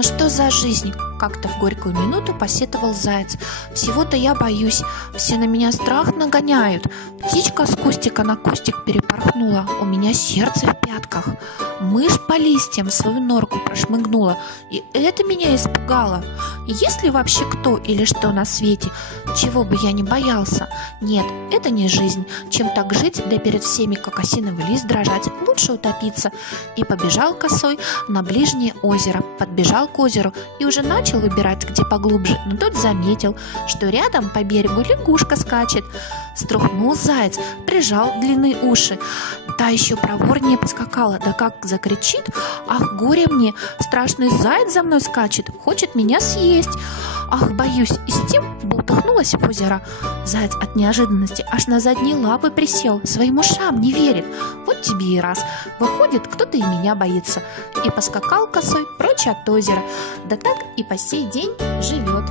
Ну что за жизнь? Как-то в горькую минуту посетовал заяц. Всего-то я боюсь, все на меня страх нагоняют. Птичка с кустика на кустик перепорхнула, у меня сердце в пятках. Мышь по листьям в свою норку прошмыгнула, и это меня испугало. Есть ли вообще кто или что на свете, чего бы я не боялся? Нет, это не жизнь. Чем так жить, да перед всеми, как осиновый лист дрожать, лучше утопиться. И побежал косой на ближнее озеро, подбежал к озеру и уже начал выбирать, где поглубже, но тот заметил, что рядом по берегу лягушка скачет. Струхнул заяц, прижал длинные уши. Та еще проворнее поскакала, да как закричит: «Ах, горе мне! Страшный заяц за мной скачет, хочет меня съесть! Ах, боюсь!» И с тем бултыхнулась в озеро. Заяц от неожиданности аж на задние лапы присел, своим ушам не верит. Вот тебе и раз. Выходит, кто-то и меня боится. И поскакал косой прочь от озера. Да так и по сей день живет.